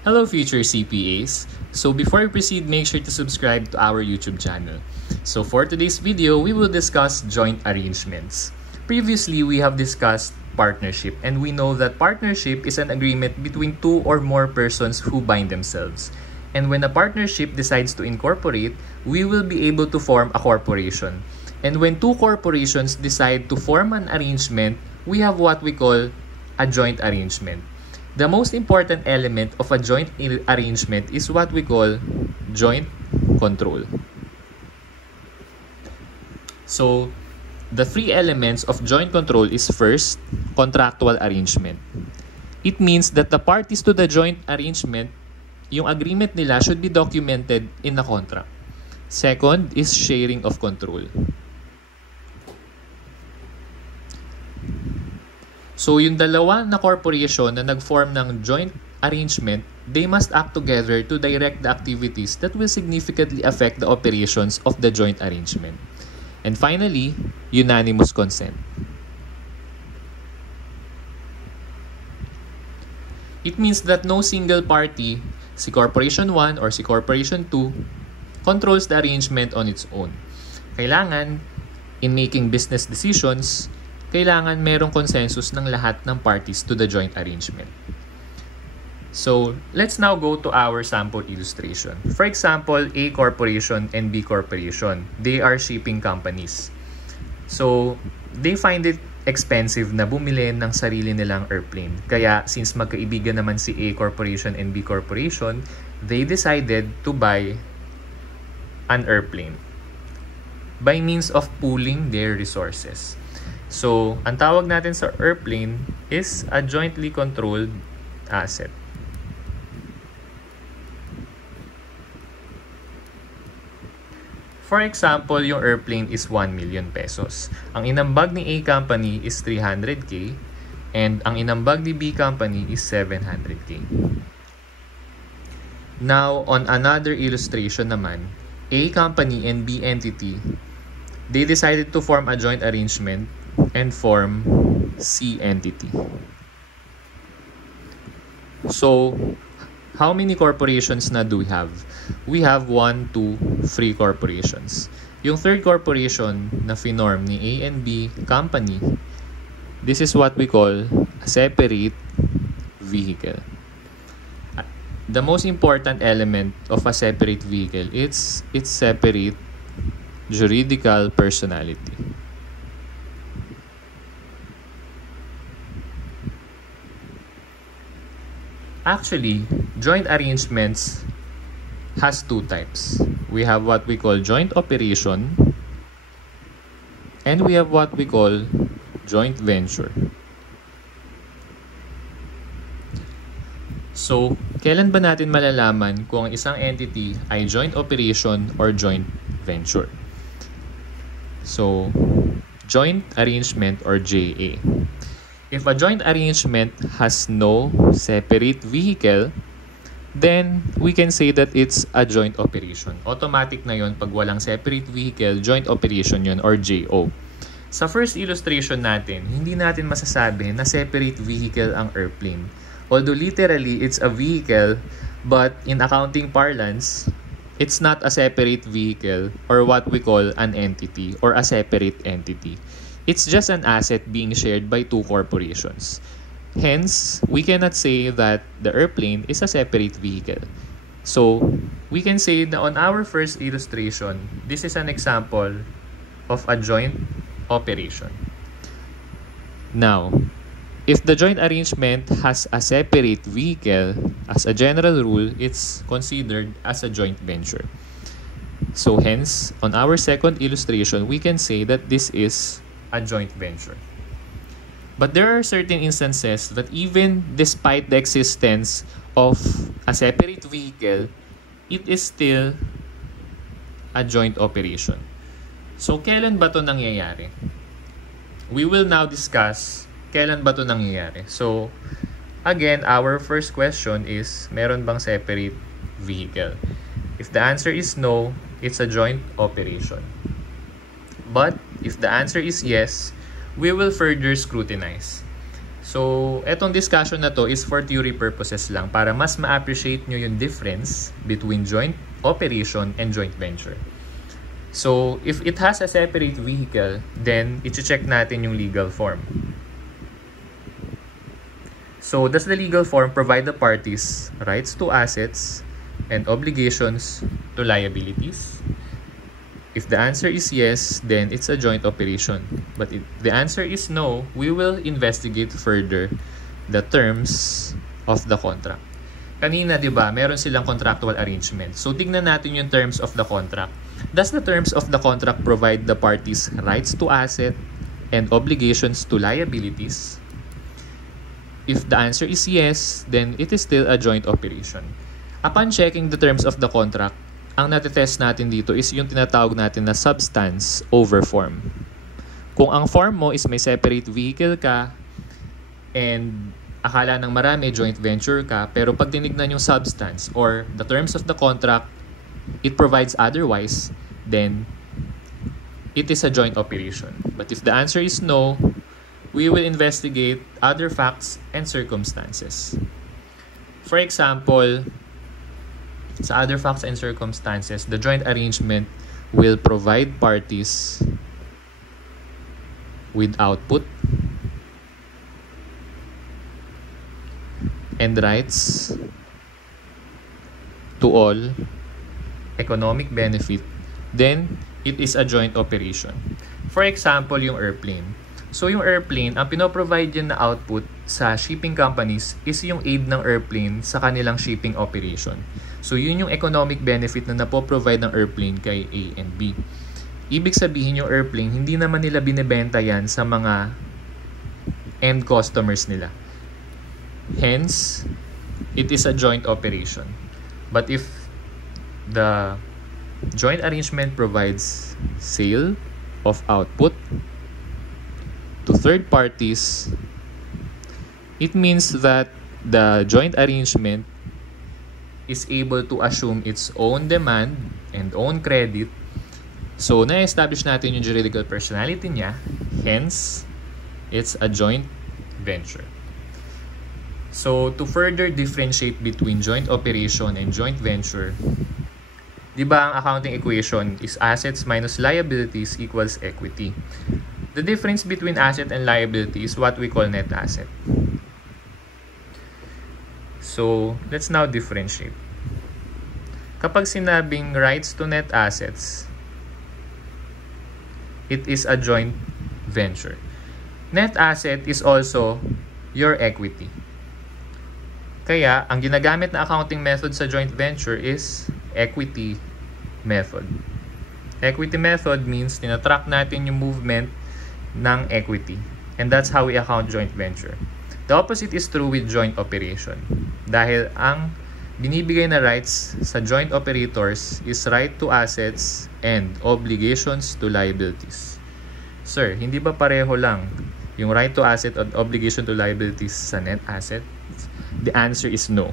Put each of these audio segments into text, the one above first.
Hello future CPAs! So before we proceed, make sure to subscribe to our YouTube channel. So for today's video, we will discuss joint arrangements. Previously, we have discussed partnership, and we know that partnership is an agreement between two or more persons who bind themselves. And when a partnership decides to incorporate, we will be able to form a corporation. And when two corporations decide to form an arrangement, we have what we call a joint arrangement. The most important element of a joint arrangement is what we call joint control. So, the three elements of joint control is first, contractual arrangement. It means that the parties to the joint arrangement, yung agreement nila should be documented in a contract. Second is sharing of control. So, yung dalawa na corporation na nag-form ng joint arrangement, they must act together to direct the activities that will significantly affect the operations of the joint arrangement. And finally, unanimous consent. It means that no single party, si Corporation 1 or si Corporation 2, controls the arrangement on its own. Kailangan, in making business decisions, kailangan merong consensus ng lahat ng parties to the joint arrangement. So, let's now go to our sample illustration. For example, A corporation and B corporation. They are shipping companies. So, they find it expensive na bumili ng sarili nilang airplane. Kaya, since magkaibigan naman si A corporation and B corporation, they decided to buy an airplane by means of pooling their resources. So, ang tawag natin sa airplane is a jointly controlled asset. For example, yung airplane is 1 million pesos. Ang inambag ni A company is 300K and ang inambag ni B company is 700K. Now, on another illustration naman, A company and B entity, they decided to form a joint arrangement and form C entity. So, how many corporations na do we have? We have 1, 2, 3 corporations. Yung third corporation na finorm ni A and B company, this is what we call a separate vehicle. The most important element of a separate vehicle is its separate juridical personality. Actually, joint arrangements has two types. We have what we call joint operation and we have what we call joint venture. So, kailan ba natin malalaman kung ang isang entity ay joint operation or joint venture? So, joint arrangement or JA. If a joint arrangement has no separate vehicle, then we can say that it's a joint operation. Automatic na yon pag walang separate vehicle, joint operation yon or JO. Sa first illustration natin, hindi natin masasabi na separate vehicle ang airplane. Although literally, it's a vehicle, but in accounting parlance, it's not a separate vehicle or what we call an entity or a separate entity. It's just an asset being shared by two corporations. Hence, we cannot say that the airplane is a separate vehicle. So, we can say that on our first illustration, this is an example of a joint operation. Now, if the joint arrangement has a separate vehicle, as a general rule, it's considered as a joint venture. So, hence, on our second illustration, we can say that this is a joint venture. But there are certain instances that even despite the existence of a separate vehicle, it is still a joint operation. So, kailan ba ito nangyayari? We will now discuss kailan ba ito nangyayari. So, again, our first question is, meron bang separate vehicle? If the answer is no, it's a joint operation. But if the answer is yes, we will further scrutinize. So, etong discussion na to is for theory purposes lang para mas ma-appreciate nyo yung difference between joint operation and joint venture. So, if it has a separate vehicle, then i-check natin yung legal form. So, does the legal form provide the parties rights to assets and obligations to liabilities? If the answer is yes, then it's a joint operation. But if the answer is no, we will investigate further the terms of the contract. Kanina, di ba, meron silang contractual arrangement. So, tignan natin yung terms of the contract. Does the terms of the contract provide the parties rights to asset and obligations to liabilities? If the answer is yes, then it is still a joint operation. Upon checking the terms of the contract, ang natetest natin dito is yung tinatawag natin na substance over form. Kung ang form mo is may separate vehicle ka and akala ng marami joint venture ka, pero pag tinignan yung substance or the terms of the contract, it provides otherwise, then it is a joint operation. But if the answer is no, we will investigate other facts and circumstances. For example, sa other facts and circumstances, the joint arrangement will provide parties with output and rights to all economic benefit, then it is a joint operation. For example, yung airplane. So, yung airplane, ang pinoprovide yan na output sa shipping companies is yung aid ng airplane sa kanilang shipping operation. So, yun yung economic benefit na napoprovide ng airplane kay A and B. Ibig sabihin yung airplane, hindi naman nila binibenta yan sa mga end customers nila. Hence, it is a joint operation. But if the joint arrangement provides sale of output to third parties, it means that the joint arrangement is able to assume its own demand and own credit. So, na-establish natin yung juridical personality niya. Hence, it's a joint venture. So, to further differentiate between joint operation and joint venture, di ba ang accounting equation is assets minus liabilities equals equity. The difference between asset and liability is what we call net asset. So, let's now differentiate. Kapag sinabing rights to net assets, it is a joint venture. Net asset is also your equity. Kaya, ang ginagamit na accounting method sa joint venture is equity method. Equity method means tinatrack natin yung movement ng equity. And that's how we account joint venture. The opposite is true with joint operation. Dahil ang binibigay na rights sa joint operators is right to assets and obligations to liabilities. Sir, hindi ba pareho lang yung right to asset and obligation to liabilities sa net asset? The answer is no.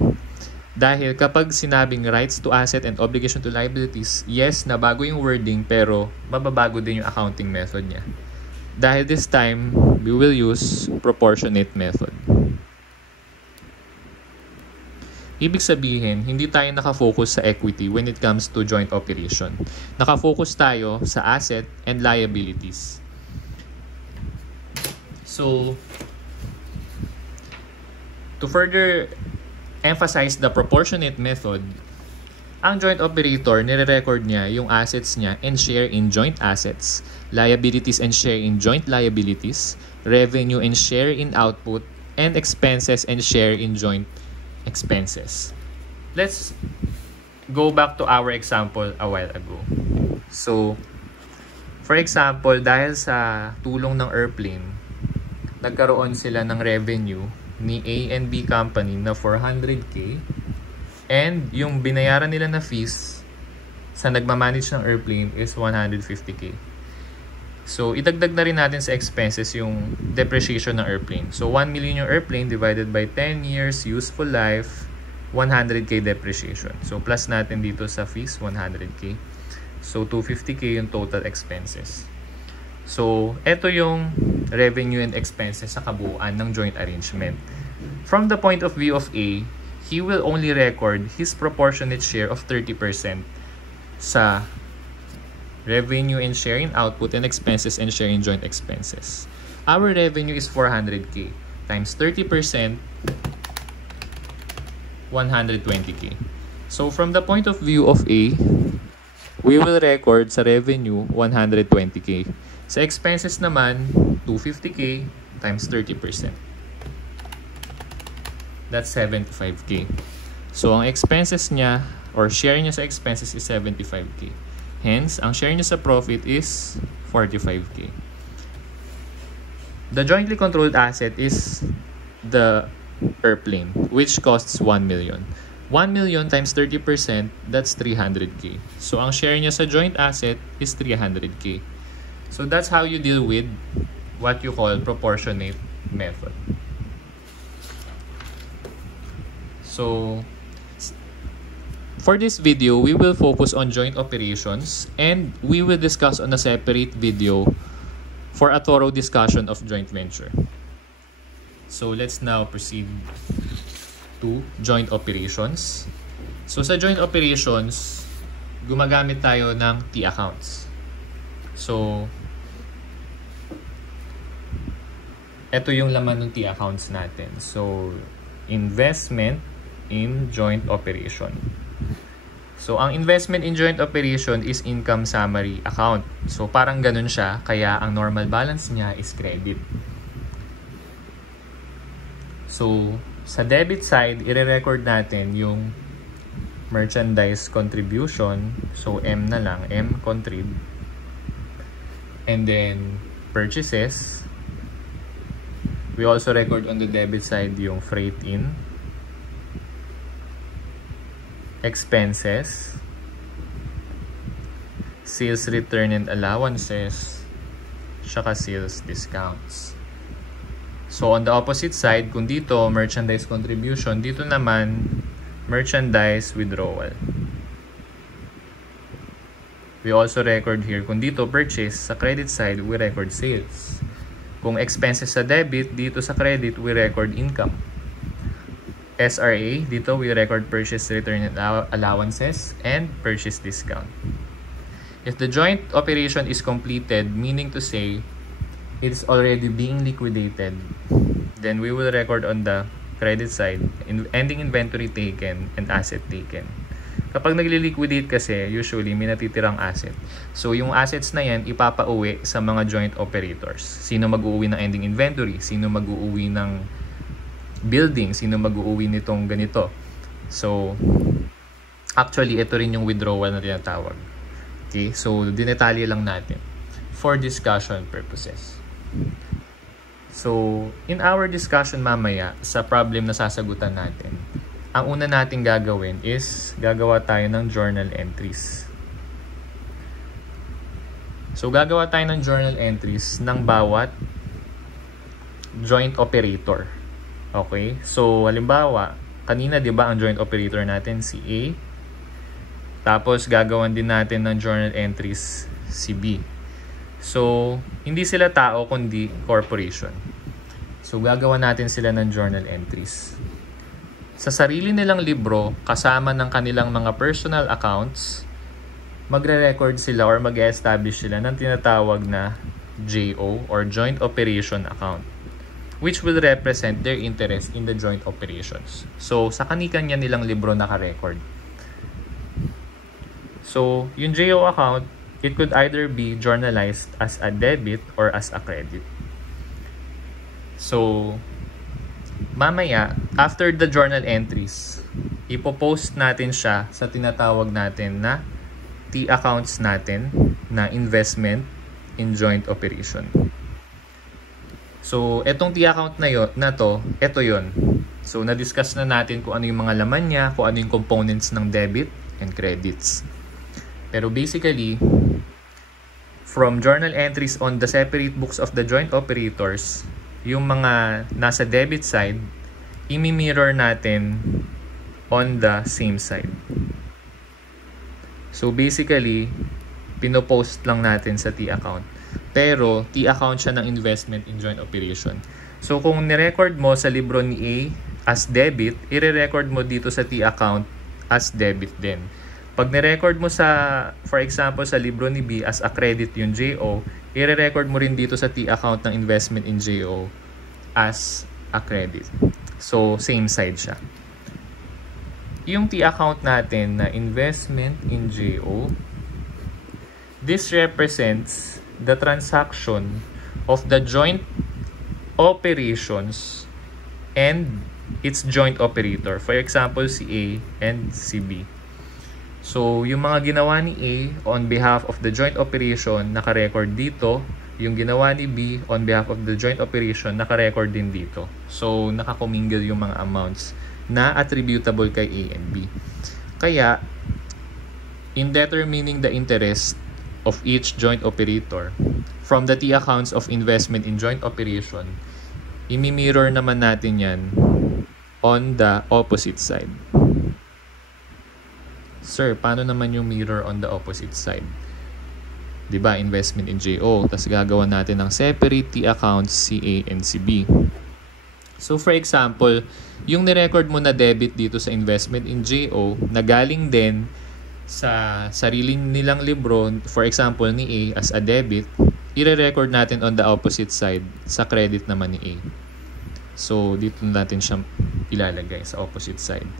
Dahil kapag sinabing rights to asset and obligation to liabilities, yes, nabago yung wording pero mababago din yung accounting method niya. Dahil this time, we will use proportionate method. Ibig sabihin, hindi tayo nakafocus sa equity when it comes to joint operation. Nakafocus tayo sa asset and liabilities. So, to further emphasize the proportionate method, ang joint operator, nire-record niya yung assets niya and share in joint assets, liabilities and share in joint liabilities, revenue and share in output, and expenses and share in joint expenses. Let's go back to our example a while ago. So, for example, dahil sa tulong ng airplane, nagkaroon sila ng revenue ni A and B company na 400K. And yung binayaran nila na fees sa nagmamanage ng airplane is 150K. So, idagdag na rin natin sa expenses yung depreciation ng airplane. So, 1 million yung airplane divided by 10 years useful life, 100K depreciation. So, plus natin dito sa fees, 100K. So, 250K yung total expenses. So, ito yung revenue and expenses sa kabuuan ng joint arrangement. From the point of view of A, he will only record his proportionate share of 30% sa revenue and sharing output and expenses and sharing joint expenses. Our revenue is 400K times 30%, 120K. So, from the point of view of A, we will record sa revenue 120K. Sa expenses naman, 250K times 30%. That's 75K. So, ang expenses niya or share niya sa expenses is 75K. Hence, ang share niya sa profit is 45K. The jointly controlled asset is the airplane, which costs 1 million. 1 million times 30%, that's 300K. So, ang share niya sa joint asset is 300K. So, that's how you deal with what you call proportionate method. So, for this video, we will focus on joint operations and we will discuss on a separate video for a thorough discussion of joint venture. So, let's now proceed to joint operations. So, sa joint operations, gumagamit tayo ng T accounts. So, ito yung laman ng T accounts natin. So, investment in joint operation. So, ang investment in joint operation is income summary account. So, parang ganun siya, kaya ang normal balance niya is credit. So, sa debit side, i-record natin yung merchandise contribution. So, M na lang, M contrib. And then, purchases. We also record on the debit side yung freight in. Expenses. Sales return and allowances. Tsaka sales discounts. So, on the opposite side, kung dito, merchandise contribution, dito naman, merchandise withdrawal. We also record here, kung dito purchase, sa credit side, we record sales. Kung expenses sa debit, dito sa credit, we record income. SRA, dito we record purchase return and allowances and purchase discount. If the joint operation is completed, meaning to say, it's already being liquidated, then we will record on the credit side, ending inventory taken and asset taken. Kapag nagli-liquidate kasi, usually may natitirang asset. So, yung assets na yan, ipapauwi sa mga joint operators. Sino mag-uuwi ng ending inventory? Sino mag-uuwi ng building? Sino mag-uuwi nitong ganito? So, actually, ito rin yung withdrawal na tinatawag. Okay? So, dinetalye lang natin for discussion purposes. So, in our discussion mamaya, sa problem na sasagutan natin, ang una nating gagawin is gagawa tayo ng journal entries. So, gagawa tayo ng journal entries ng bawat joint operator. Okay? So, halimbawa, kanina 'di ba ang joint operator natin si A. Tapos gagawan din natin ng journal entries si B. So, hindi sila tao kundi corporation. So, gagawa natin sila ng journal entries. Sa sarili nilang libro, kasama ng kanilang mga personal accounts, magre-record sila or mag-establish sila ng tinatawag na JO or Joint Operation Account, which will represent their interest in the joint operations. So, sa kanya-kanya nilang libro naka-record. So, yung JO account, it could either be journalized as a debit or as a credit. So, mamaya, after the journal entries, ipopost natin siya sa tinatawag natin na T accounts natin na investment in joint operation. So, etong T account na to, ito yon. So, na-discuss na natin kung ano yung mga laman niya, kung ano yung components ng debit and credits. Pero basically, from journal entries on the separate books of the joint operators, yung mga nasa debit side, imi-mirror natin on the same side. So basically, pinopost lang natin sa T account Pero T account siya ng investment in joint operation. So kung ni-record mo sa libro ni A as debit, i-record mo dito sa T account as debit din. Pag ni-record mo sa, for example, sa libro ni B as a credit yung JO, i-record mo rin dito sa T account ng investment in JO as a credit. So same side siya. Yung T account natin na investment in JO, this represents the transaction of the joint operations and its joint operator. For example, si A and si B. So, yung mga ginawa ni A on behalf of the joint operation, naka-record dito. Yung ginawa ni B on behalf of the joint operation, naka-record din dito. So, nakakomingle yung mga amounts na attributable kay A and B. Kaya, in determining the interest of each joint operator from the T accounts of investment in joint operation, imi-mirror naman natin yan on the opposite side. Sir, paano naman yung mirror on the opposite side? Diba, investment in JO, tapos gagawa natin ng separate T accounts si A and si B. So for example, yung ni-record mo na debit dito sa investment in JO, na galing din sa sarili nilang libro, for example ni A as a debit, i-record natin on the opposite side sa credit naman ni A. So dito natin siya ilalagay sa opposite side.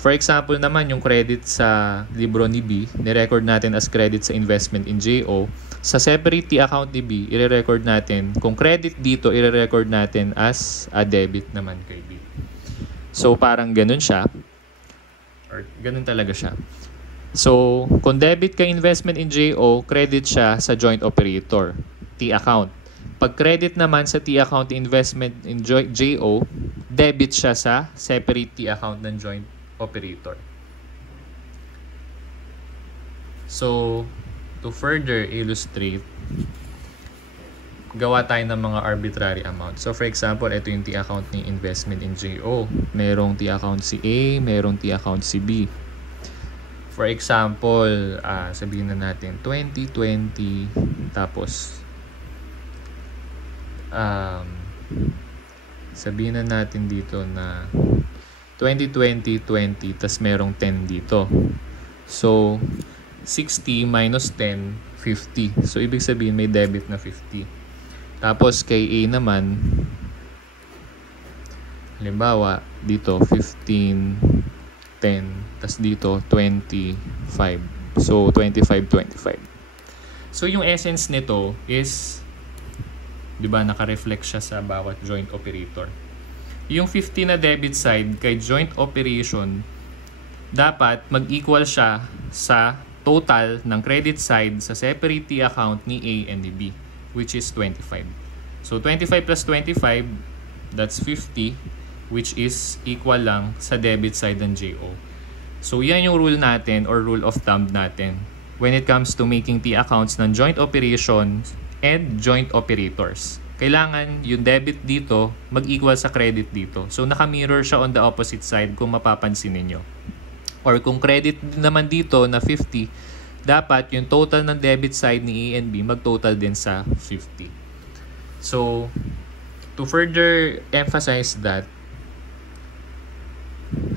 For example naman yung credit sa libro ni B, ni-record natin as credit sa investment in JO. Sa separate T account ni B, i-record natin, kung credit dito, i-record natin as a debit naman kay B. So parang ganun siya, or ganun talaga siya. So, kung debit ka investment in JO, credit siya sa joint operator, T account. Pag credit naman sa T account investment in JO, debit siya sa separate T account ng joint operator. So, to further illustrate, gawa tayo ng mga arbitrary amount. So, for example, ito yung T account ni investment in JO. Merong T account si A, merong T account si B. For example, sabihin na natin 2020, tapos sabihin na natin dito na 2020, tapos merong 10 dito. So, 60 minus 10, 50. So, ibig sabihin may debit na 50. Tapos, kay A naman, halimbawa, dito 15, 10, tas dito 25. So 25. So yung essence nito is, 'di ba, naka-reflect siya sa bawat joint operator. Yung 50 na debit side kay joint operation, dapat mag-equal siya sa total ng credit side sa separate T account ni A and ni B, which is 25. So 25 plus 25, that's 50, which is equal lang sa debit side ng JO. So yan yung rule natin or rule of thumb natin when it comes to making T accounts ng joint operations and joint operators. Kailangan yung debit dito mag-equal sa credit dito. So naka-mirror siya on the opposite side kung mapapansin ninyo. Or kung credit naman dito na 50, dapat yung total ng debit side ni A and B mag-total din sa 50. So to further emphasize that,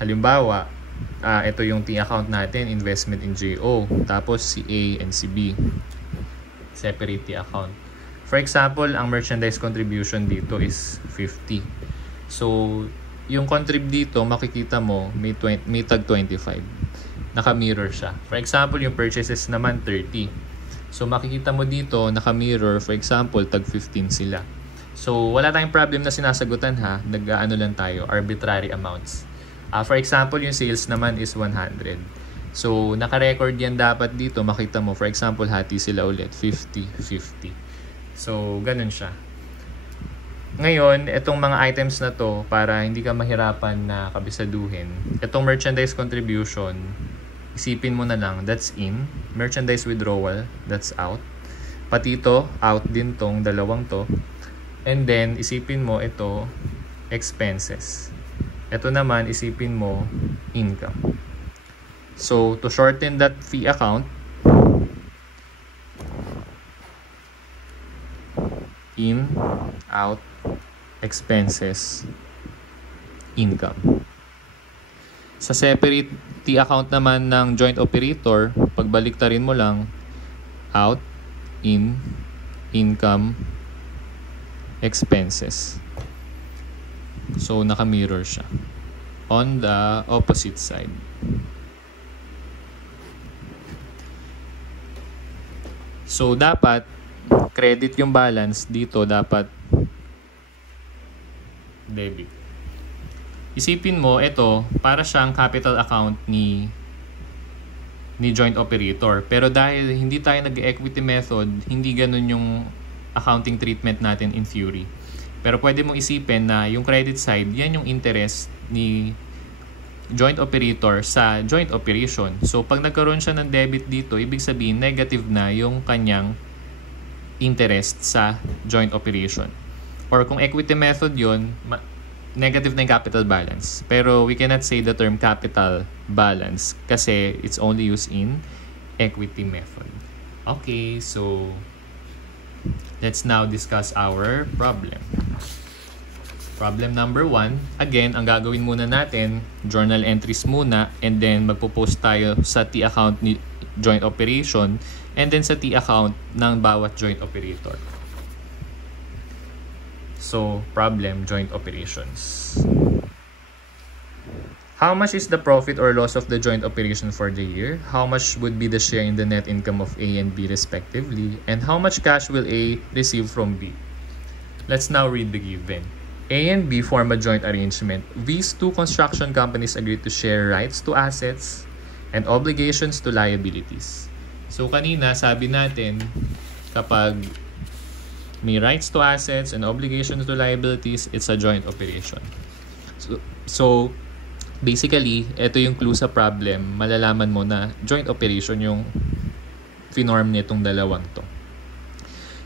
halimbawa, ito yung T account natin, investment in JO. Tapos si A and si B, separate T account. For example, ang merchandise contribution dito is 50. So, yung contrib dito, makikita mo, may tag 25. Naka-mirror siya. For example, yung purchases naman, 30. So, makikita mo dito, naka-mirror, for example, tag 15 sila. So, wala tayong problem na sinasagutan ha. Nag-ano lang tayo, arbitrary amounts. For example, yung sales naman is 100. So, naka-record yan dapat dito. Makita mo, for example, hati sila ulit. 50-50. So, ganun siya. Ngayon, itong mga items na to, para hindi ka mahirapan na kabisaduhin, itong merchandise contribution, isipin mo na lang, that's in. Merchandise withdrawal, that's out. Pati ito, out din tong dalawang to. And then, isipin mo ito, expenses. Ito naman, isipin mo, income. So, to shorten that fee account, in, out, expenses, income. Sa separate T account naman ng joint operator, pagbaliktarin mo lang, out, in, income, expenses. So, naka-mirror siya on the opposite side. So, dapat credit yung balance. Dito, dapat debit. Isipin mo, ito, para siyang capital account ni joint operator. Pero dahil hindi tayo nag-equity method, hindi ganun yung accounting treatment natin in theory. Pero pwede mong isipin na yung credit side, yan yung interest ni joint operator sa joint operation. So, pag nagkaroon siya ng debit dito, ibig sabihin negative na yung kanyang interest sa joint operation. Or kung equity method yun, negative na yung capital balance. Pero we cannot say the term capital balance kasi it's only used in equity method. Okay, so let's now discuss our problem. Problem number 1, again, ang gagawin muna natin, journal entries muna, and then magpo-post tayo sa T account ni joint operation, and then sa T account ng bawat joint operator. So, problem, joint operations. How much is the profit or loss of the joint operation for the year? How much would be the share in the net income of A and B respectively? And how much cash will A receive from B? Let's now read the given. A and B form a joint arrangement. These two construction companies agree to share rights to assets and obligations to liabilities. So, kanina, sabi natin, kapag may rights to assets and obligations to liabilities, it's a joint operation. So basically, ito yung clue sa problem. Malalaman mo na joint operation yung finorm nitong dalawang to.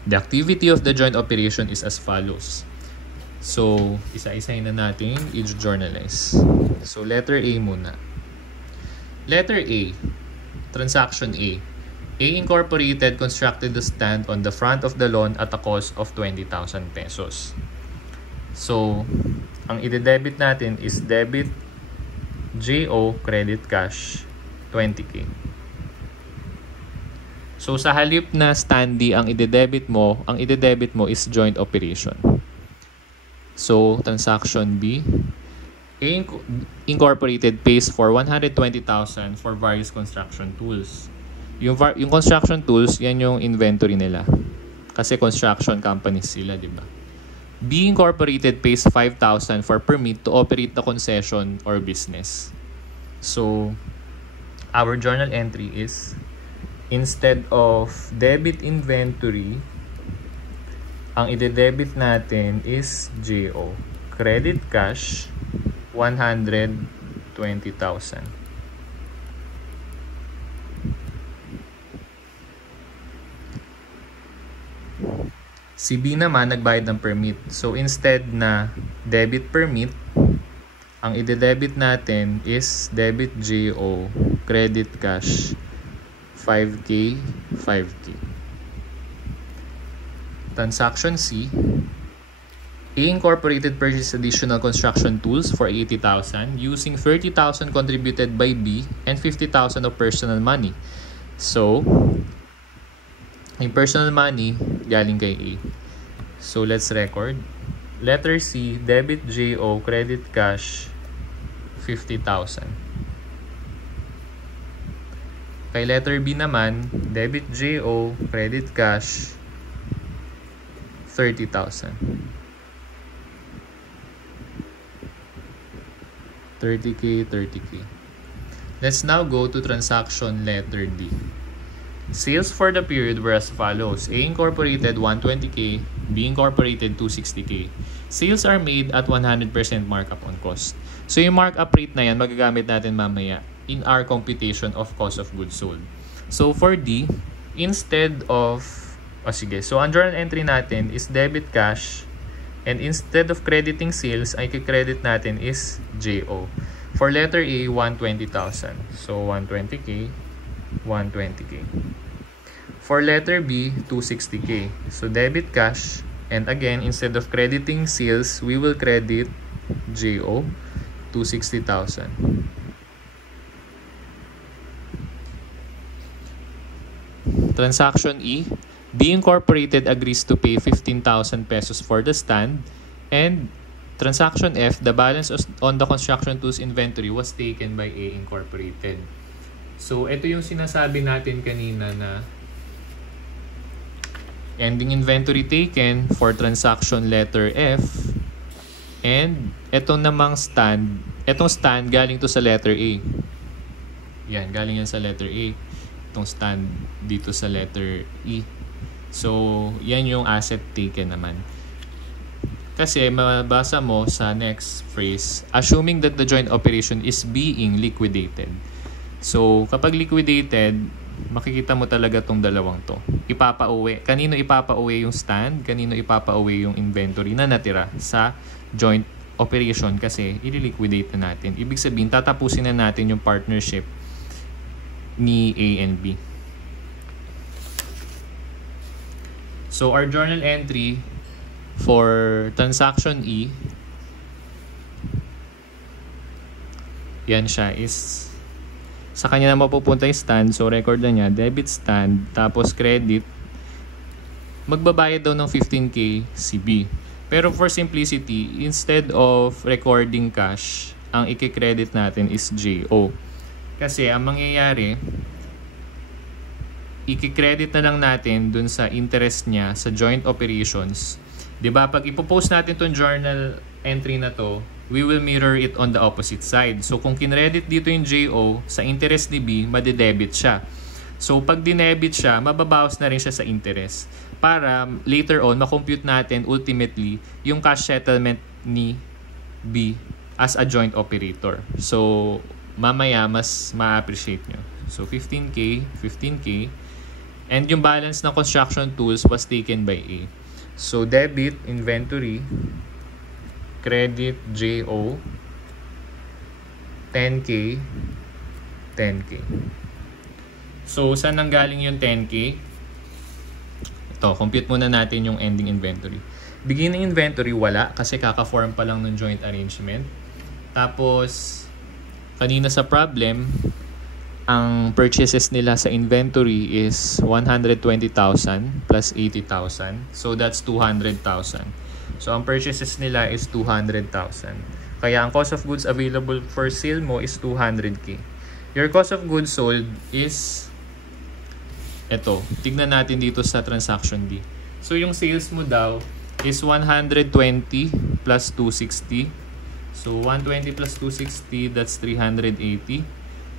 The activity of the joint operation is as follows. So, isa-isahin na natin i-journalize. So, letter A muna. Letter A, transaction A. A Incorporated constructed the stand on the front of the lawn at a cost of 20,000 pesos. So, ang i-debit natin is debit JO credit cash 20k. So, sa halip na standee ang i-debit mo is joint operation. So, transaction B, A Incorporated pays for 120,000 for various construction tools. Yung construction tools, yan yung inventory nila. Kasi construction companies sila, di ba? B Incorporated pays 5,000 for permit to operate the concession or business. So, our journal entry is, instead of debit inventory, ang i-debit natin is JO. Credit cash, 120,000. Si B naman nagbayad ng permit. So instead na debit permit, ang i-debit natin is debit JO, credit cash, 5K, 5K. Transaction C, A Incorporated purchased additional construction tools for 80,000 using 30,000 contributed by B and 50,000 of personal money. So, yung personal money galing kay A. So, let's record. Letter C, debit JO, credit cash, 50,000. Kay letter B naman, debit JO, credit cash, 30,000. 30K, 30K. Let's now go to transaction letter D. Sales for the period were as follows. A Incorporated 120K, B Incorporated 260K. Sales are made at 100% markup on cost. So yung markup rate na yan, magagamit natin mamaya in our computation of cost of goods sold. So for D, instead of, so ang journal entry natin is debit cash, and instead of crediting sales, ay kikredit natin is JO. For letter A, 120,000. So 120K, 120K. For letter B, 260K. So debit cash, And again, instead of crediting sales, we will credit JO 260,000. Transaction E, B Incorporated agrees to pay 15,000 pesos for the stand, and transaction F, the balance on the construction tools inventory was taken by A Incorporated. So, ito yung sinasabi natin kanina na ending inventory taken for transaction letter F, and etong stand galing to sa letter A. Yan, galing yan sa letter A. Itong stand dito sa letter E. So, yan yung asset taken naman. Kasi mabasa mo sa next phrase, assuming that the joint operation is being liquidated. So, kapag liquidated, makikita mo talaga tong dalawang to. Ipapauwi. Kanino ipapauwi yung stand? Kanino ipapauwi yung inventory na natira sa joint operation kasi i-liquidate na natin. Ibig sabihin, tatapusin na natin yung partnership ni A and B. So, our journal entry for transaction E, yan siya, is sa kanya na mapupunta yung stand. So, record na niya, debit stand, tapos credit. Magbabayad daw ng 15K si B. Pero for simplicity, instead of recording cash, ang i-credit natin is JO. Kasi ang mangyayari, i-credit na lang natin dun sa interest niya sa joint operations. Diba? Pag ipopost natin tong journal entry na to, we will mirror it on the opposite side. So, kung kinredit dito yung JO, sa interest ni B, madidebit siya. So, pag dinebit siya, mababawas na rin siya sa interest. Para later on, makompute natin ultimately yung cash settlement ni B as a joint operator. So, mamaya mas ma-appreciate nyo. So, 15K, 15K. And yung balance ng construction tools was taken by A. So, debit, inventory, credit, JO, 10K, 10K. So, saan nanggaling yung 10K? Ito, compute muna natin yung ending inventory. Beginning inventory, wala kasi kaka-form pa lang ng joint arrangement. Tapos, kanina sa problem, ang purchases nila sa inventory is 120,000 plus 80,000. So, that's 200,000. So, ang purchases nila is 200,000. Kaya, ang cost of goods available for sale mo is 200K. Your cost of goods sold is ito. Tignan natin dito sa transaction D. So, yung sales mo daw is 120 plus 260. So, 120 plus 260, that's 380.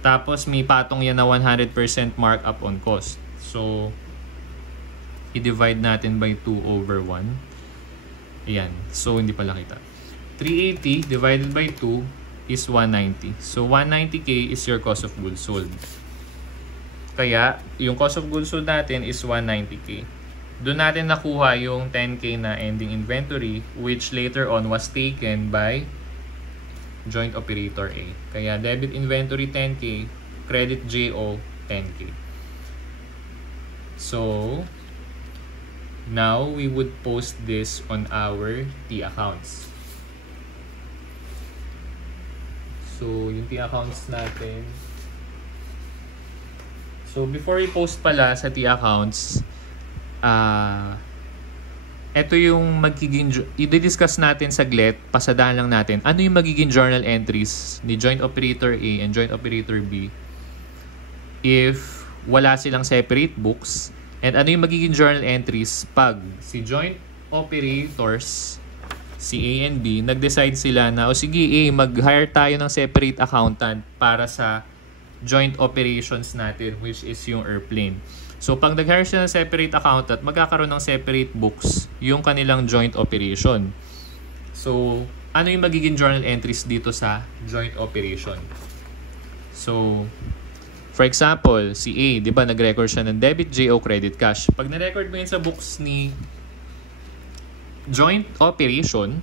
Tapos, may patong yan na 100% markup on cost. So, i-divide natin by 2 over 1. Ayan. So, hindi pala kita. 380 divided by 2 is 190. So, 190K is your cost of goods sold. Kaya, yung cost of goods sold natin is 190K. Doon natin nakuha yung 10K na ending inventory, which later on was taken by joint operator A. Kaya debit inventory 10K, credit JO 10K. So, now we would post this on our T accounts. So, yung T accounts natin. So, before we post pala sa T accounts, ito yung magiging, i-discuss natin saglit, pasadaan lang natin, ano yung magiging journal entries ni joint operator A and joint operator B if wala silang separate books, and ano yung magiging journal entries pag si joint operators, si A and B, nag-decide sila na, o sige A, mag-hire tayo ng separate accountant para sa joint operations natin, which is yung airplane. So, pag nag-hire sila ng separate accountant, magkakaroon ng separate books yung kanilang joint operation. So, ano yung magiging journal entries dito sa joint operation? So, for example, si A, di ba, nag-record siya ng debit, JO, credit, cash. Pag na-record mo yun sa books ni joint operation,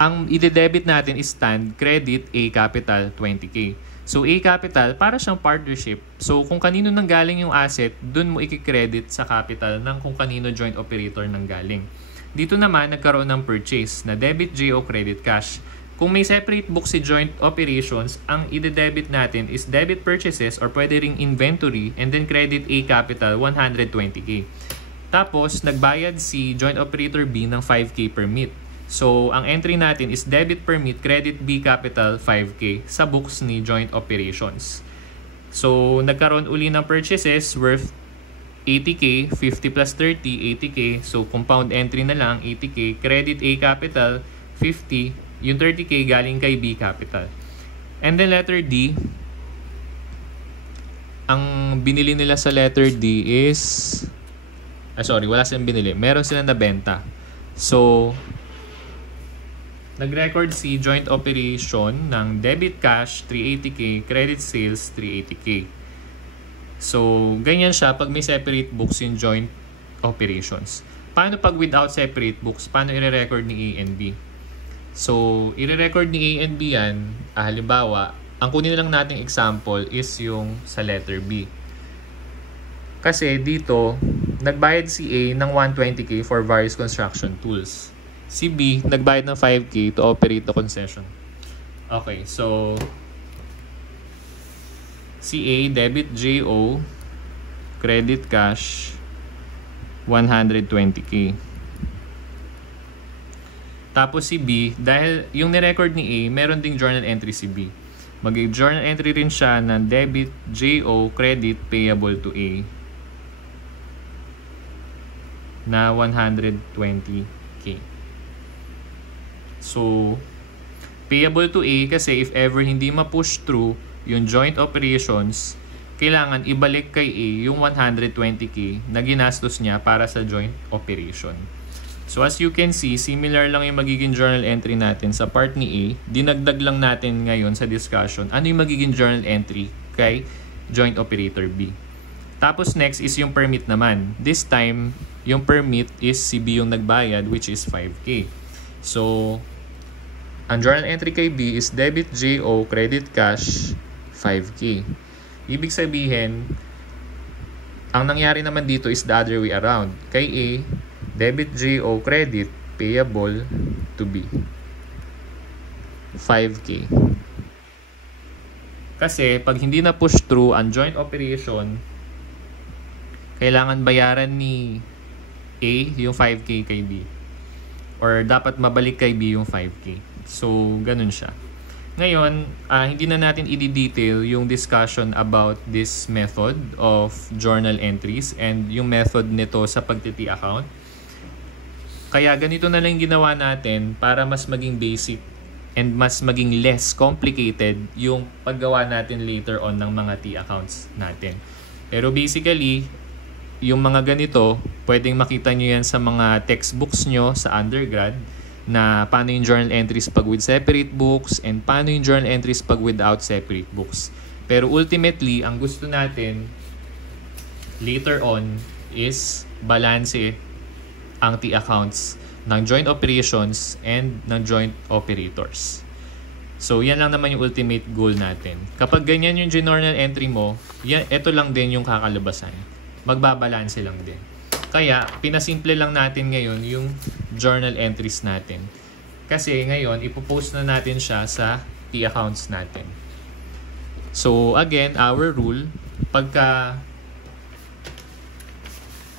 ang i-debit natin is stand, credit, A capital, 20K. So, A capital, para siyang partnership. So, kung kanino nanggaling yung asset, dun mo i-credit sa capital ng kung kanino joint operator nanggaling. Dito naman, nagkaroon ng purchase na debit JO credit cash. Kung may separate book si joint operations, ang ide-debit natin is debit purchases or pwede ring inventory and then credit A capital 120k. Tapos, nagbayad si joint operator B ng 5k permit. So, ang entry natin is debit permit credit B capital 5k sa books ni joint operations. So, nagkaroon uli ng purchases worth 80k, 50 plus 30, 80k. So, compound entry na lang, 80k. Credit A capital, 50. Yung 30k galing kay B capital. And then letter D, ang binili nila sa letter D is, wala silang binili. Meron silang nabenta. So, nag-record si joint operation ng debit cash 380k, credit sales 380k. So, ganyan siya pag may separate books in joint operations. Paano pag without separate books? Paano i-record ni A and B? So, i-record ni A and B yan. Halimbawa, ang kunin lang nating example is yung sa letter B. Kasi dito, nagbayad si A ng 120k for various construction tools. Si B, nagbayad ng 5k to operate the concession. Okay, so si A, debit JO, credit cash, 120k. Tapos si B, dahil yung ni-record ni A, meron ding journal entry si B. Mag-journal entry rin siya ng debit JO, credit payable to A na 120k. So, payable to A kasi if ever hindi ma-push through yung joint operations, kailangan ibalik kay A yung 120k na ginastos niya para sa joint operation. So as you can see, similar lang yung magiging journal entry natin sa part ni A. Dinagdag lang natin ngayon sa discussion ano yung magiging journal entry kay joint operator B. Tapos next is yung permit naman. This time, yung permit is si B yung nagbayad which is 5k. So, ang journal entry kay B is debit JO credit cash 5k. Ibig sabihin, ang nangyari naman dito is the other way around. Kay A, debit JO credit payable to B 5k. Kasi pag hindi na push through ang joint operation, kailangan bayaran ni A yung 5k kay B or dapat mabalik kay B yung 5k. So ganun siya. Ngayon, hindi na natin i-detail yung discussion about this method of journal entries and yung method nito sa pagtiti account. Kaya ganito na lang ginawa natin para mas maging basic and mas maging less complicated yung paggawa natin later on ng mga T accounts natin. Pero basically, yung mga ganito, pwedeng makita nyo yan sa mga textbooks nyo sa undergrad na paano yung journal entries pag with separate books and paano yung journal entries pag without separate books. Pero ultimately, ang gusto natin later on is balanse ang T accounts ng joint operations and ng joint operators. So, yan lang naman yung ultimate goal natin. Kapag ganyan yung journal entry mo, ito lang din yung kakalabasan. Magbabalanse lang din. Kaya, pinasimple lang natin ngayon yung journal entries natin. Kasi ngayon, ipopost na natin siya sa T accounts natin. So, again, our rule, pagka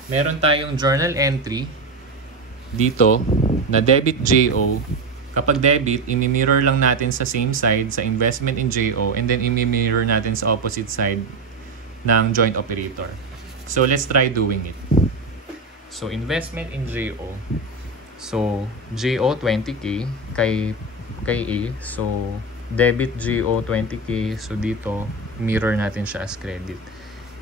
meron tayong journal entry dito na debit JO, kapag debit, imi-mirror lang natin sa same side sa investment in JO and then imi-mirror natin sa opposite side ng joint operator. So, let's try doing it. So, investment in JO. So, JO 20k kay A. So, debit JO 20k. So, dito, mirror natin siya as credit.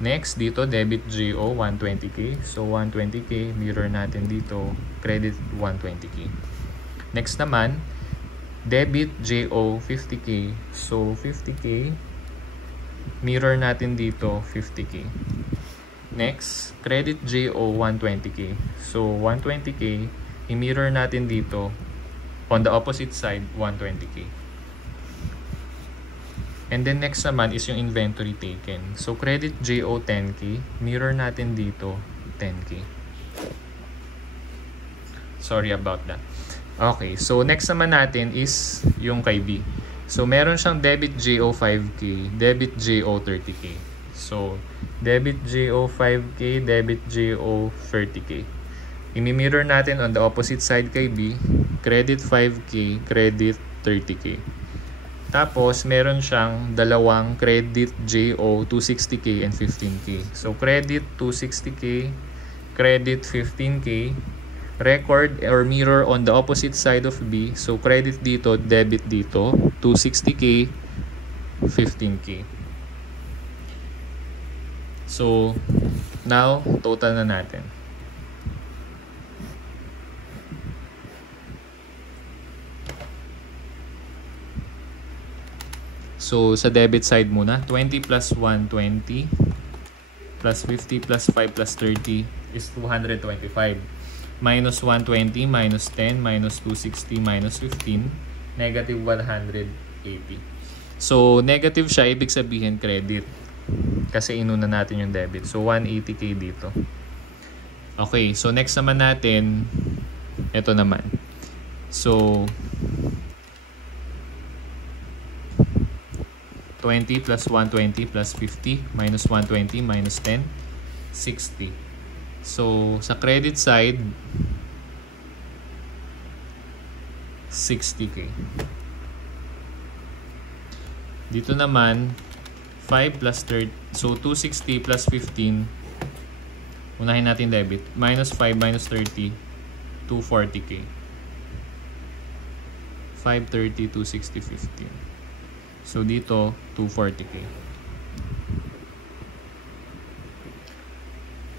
Next, dito, debit JO 120k. So, 120k, mirror natin dito, credit 120k. Next naman, debit JO 50k. So, 50k, mirror natin dito, 50k. Next, credit JO 120k. So, 120k, i-mirror natin dito, on the opposite side, 120k. And then next naman is yung inventory taken. So, credit JO 10k, mirror natin dito, 10k. Sorry about that. Okay, so next naman natin is yung kay B. So meron siyang debit JO 5K, debit JO 30K. So debit JO 5K, debit JO 30K. Imi-mirror natin on the opposite side kay B, credit 5K, credit 30K. Tapos meron siyang dalawang credit JO 260K and 15K. So credit 260K, credit 15K, record or mirror on the opposite side of B. So credit dito, debit dito, 260K, 15K. So now total na natin. So sa debit side muna, 20 plus 1, 20 plus 50 plus 5 plus 30 is 225. Minus 120, minus 10, minus 260, minus 15, negative 180. So, negative siya, ibig sabihin credit. Kasi inuna natin yung debit. So, 180K dito. Okay, so next naman natin, ito naman. So, 20 plus 120 plus 50, minus 120, minus 10, 60. So, sa credit side, 60K. Dito naman, 5 plus 30, so 260 plus 15, unahin natin debit, minus 5 minus 30, 240K. 530, 260, 15. So, dito, 240K.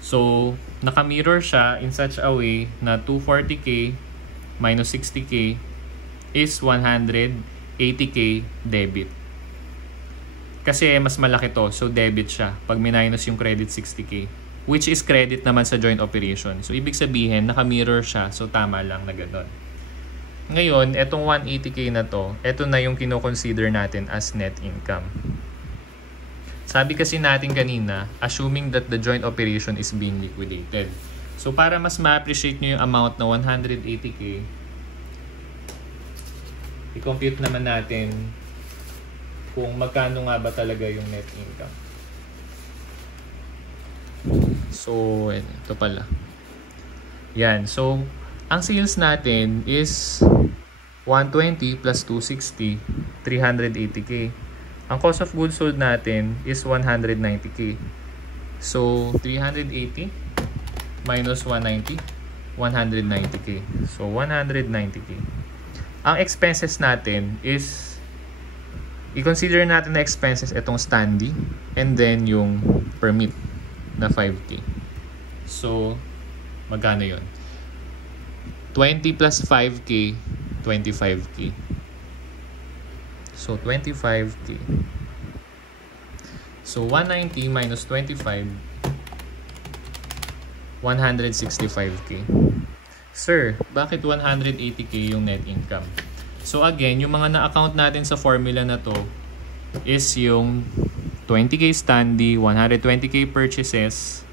So, naka-mirror siya in such a way na 240K minus 60K is 180K debit. Kasi mas malaki to, so debit siya pag minus yung credit 60K, which is credit naman sa joint operation. So, ibig sabihin, naka-mirror siya, so tama lang na gano'n. Ngayon, etong 180K na to, eto na yung kino-consider natin as net income. Sabi kasi natin kanina, assuming that the joint operation is being liquidated. So, para mas ma-appreciate nyo yung amount na 180K, i-compute naman natin kung magkano nga ba talaga yung net income. So, ito pala. Yan. So, ang sales natin is 120 plus 260, 380K. Ang cost of goods sold natin is 190K. So, 380 minus 190, 190K. So, 190K. Ang expenses natin is, i-consider natin na expenses itong standee and then yung permit na 5K. So, magkano yun? 20 plus 5K, 25K. So, 25K. So, 190 minus 25, 165K. Sir, bakit 180K yung net income? So, again, yung mga na-account natin sa formula na to is yung 20K standee, 120K purchases,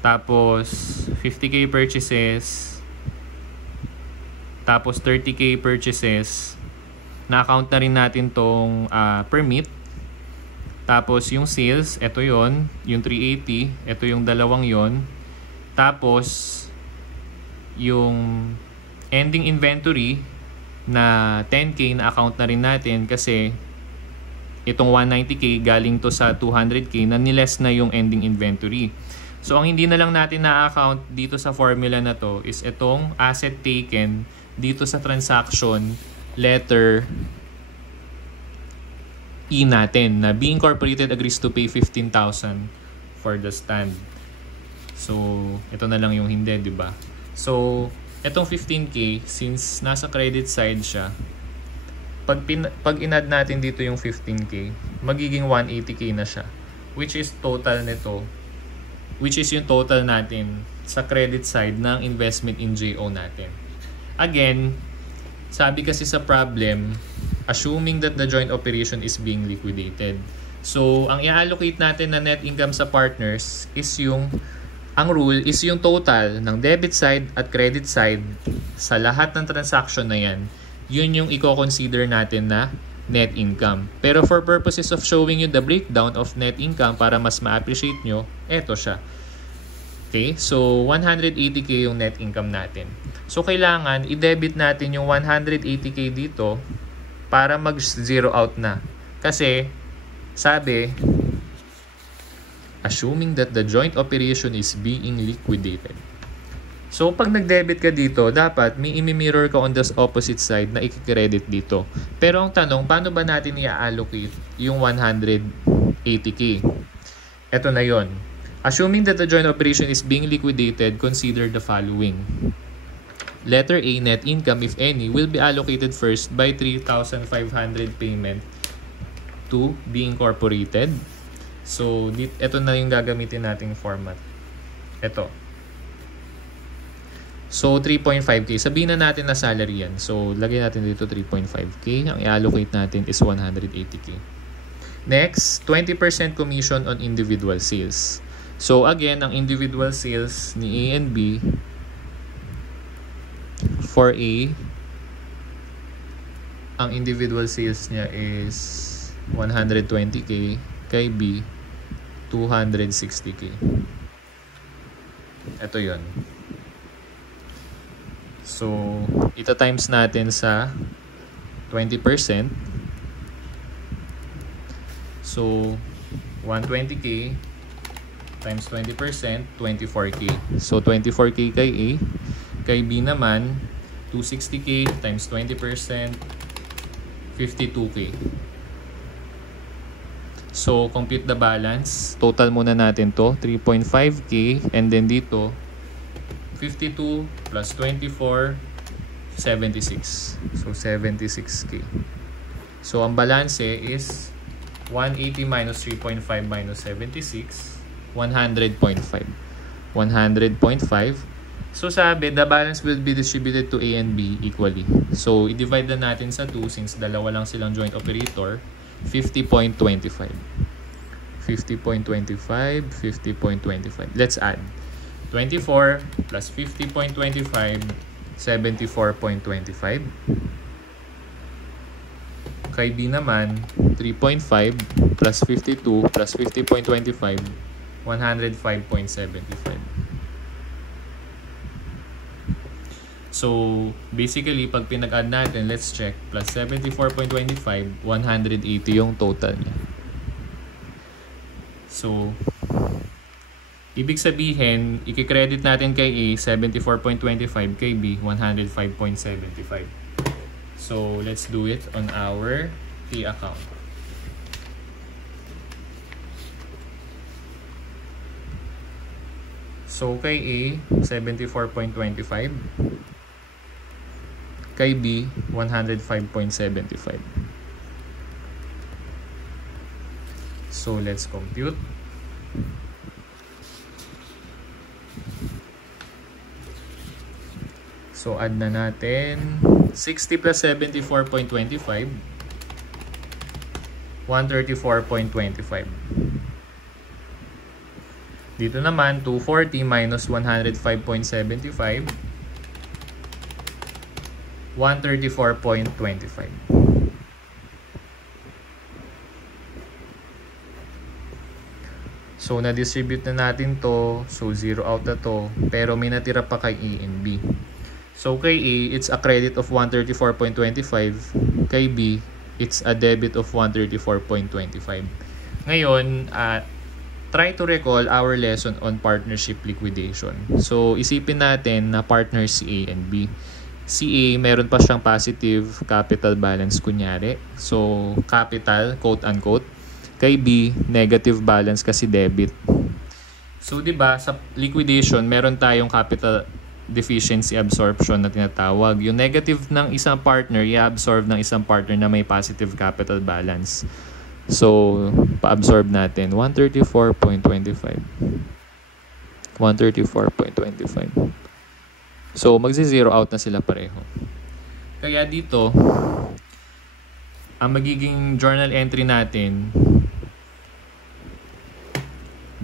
tapos 50K purchases, tapos 30K purchases. Na-account na rin natin tong permit. Tapos yung sales, ito yon, yung 380, ito yung dalawang yon. Tapos yung ending inventory na 10K na account na rin natin kasi itong 190K galing to sa 200K na niles na yung ending inventory. So ang hindi na lang natin na-account dito sa formula na to is itong asset taken dito sa transaction letter E natin na B Incorporated agrees to pay 15,000 for the stand. So, ito na lang yung hindi, di ba? So, itong 15K, since nasa credit side siya, pag in-add natin dito yung 15K, magiging 180K na siya. Which is total nito. Which is yung total natin sa credit side ng investment in JO natin. Again, sabi kasi sa problem, assuming that the joint operation is being liquidated. So, ang i-allocate natin na net income sa partners is yung Ang rule is yung total ng debit side at credit side sa lahat ng transaction na yan, yun yung i-consider natin na net income. Pero for purposes of showing you the breakdown of net income para mas ma-appreciate nyo, eto siya. Okay, so 180k yung net income natin. So kailangan i-debit natin yung 180k dito para mag-zero out na. Kasi sabi, assuming that the joint operation is being liquidated. So, pag nag-debit ka dito, dapat may imi-mirror ka on the opposite side na i-credit dito. Pero ang tanong, paano ba natin i-allocate yung 180k? Ito na yon. Assuming that the joint operation is being liquidated, consider the following. Letter A, net income, if any, will be allocated first by 3,500 payment to be incorporated. So, ito na yung gagamitin nating format. Ito. So, 3.5k. Sabihin na natin na salary yan. So, lagay natin dito 3.5k. Ang i-allocate natin is 180k. Next, 20% commission on individual sales. So, again, ang individual sales ni A and B for A, ang individual sales niya is 120k. Kay B, 260k. Ito yon. So, ita times natin sa 20%. So, 120k times 20%, 24k. So, 24k kay A. Kay B naman, 260k times 20%, 52k. So, compute the balance. Total muna natin to, 3.5k. And then dito, 52 plus 24, 76. So, 76k. So, ang balance is 180 minus 3.5 minus 76, 100.5. 100.5. So, sabi, the balance will be distributed to A and B equally. So, i-divide na natin sa 2 since dalawa lang silang joint operator. 50.25. 50.25, 50.25. Let's add. 24 plus 50.25, 74.25. Kay B naman, 3.5 plus 52 plus 50.25, 105.75. So, basically, pag pinag-add natin, let's check. Plus 74.25, 180 yung total niya. So, ibig sabihin, i-credit natin kay A, 74.25, kay B, 105.75. So, let's do it on our P account. So, kay A, 74.25. Kay B, 105.75. So, let's compute. So, add na natin 60 plus 74.25, 134.25. Dito naman, 240 minus 105.75, 134.25. So, na-distribute na natin to. So, zero out na to. Pero may natira pa kay A and B. So, kay A, it's a credit of 134.25. Kay B, it's a debit of 134.25. Ngayon, try to recall our lesson on partnership liquidation. So, isipin natin na partners si A and B. Si A, meron pa siyang positive capital balance kunyari. So, capital, quote-unquote. Kay B, negative balance kasi debit. So, di ba sa liquidation, meron tayong capital deficiency absorption na tinatawag. Yung negative ng isang partner, i-absorb ng isang partner na may positive capital balance. So, pa-absorb natin. 134.25. 134.25. So, magzi-zero out na sila pareho. Kaya dito, ang magiging journal entry natin,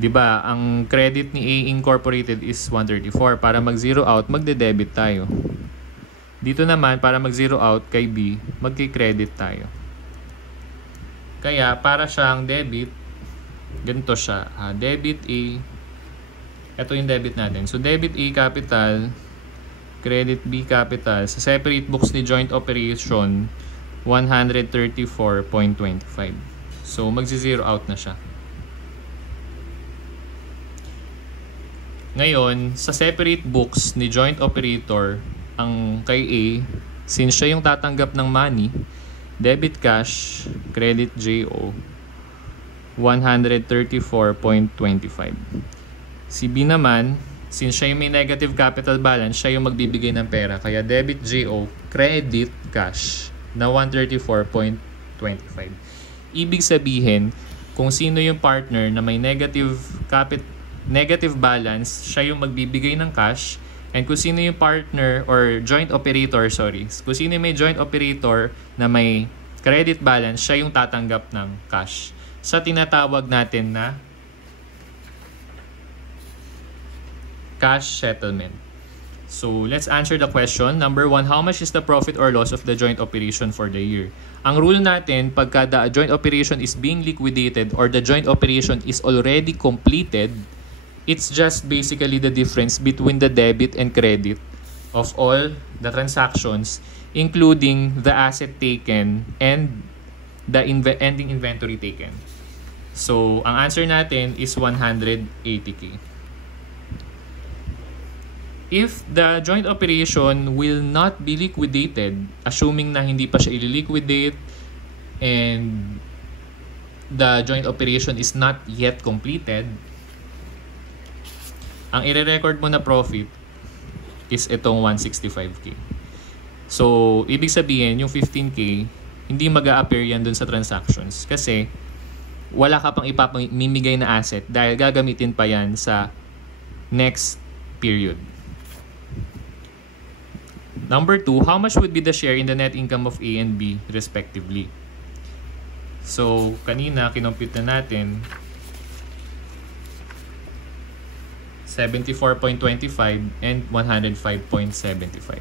Diba, ang credit ni A Incorporated is 134. Para mag-zero out, magde-debit tayo. Dito naman, para mag-zero out kay B, magki-credit tayo. Kaya, para siyang debit, ganito siya. Debit A, ito yung debit natin. So, debit A capital, credit B capital. Sa separate books ni joint operation, 134.25. So, magzi-zero out na siya. Ngayon, sa separate books ni joint operator, ang kay A, since siya yung tatanggap ng money, debit cash, credit JO, 134.25. Si B naman, since siya yung may negative capital balance, siya yung magbibigay ng pera. Kaya debit JO, credit cash na 134.25. Ibig sabihin, kung sino yung partner na may negative balance, siya yung magbibigay ng cash. And kung sino yung partner or joint operator, kung sino yung may joint operator na may credit balance, siya yung tatanggap ng cash. Sa tinatawag natin na cash settlement. So, let's answer the question. Number 1, how much is the profit or loss of the joint operation for the year? Ang rule natin, pagka the joint operation is being liquidated or the joint operation is already completed, it's just basically the difference between the debit and credit of all the transactions, including the asset taken and the ending inventory taken. So, ang answer natin is 180K. If the joint operation will not be liquidated, assuming na hindi pa siya i-liquidate and the joint operation is not yet completed, ang i-record mo na profit is itong 165K. So, ibig sabihin, yung 15K, hindi mag-a-appear yan dun sa transactions kasi wala ka pang ipapamimigay na asset dahil gagamitin pa yan sa next period. Number 2, how much would be the share in the net income of A and B respectively? So, kanina, kinompute na natin 74.25 and 105.75.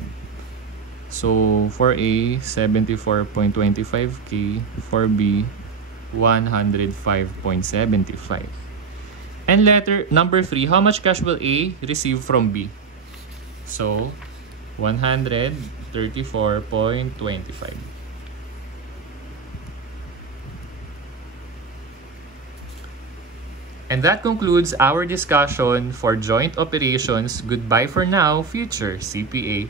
So, for A, 74.25K. For B, 105.75. And number 3, how much cash will A receive from B? So, 134.25. And that concludes our discussion for joint operations. Goodbye for now, future CPA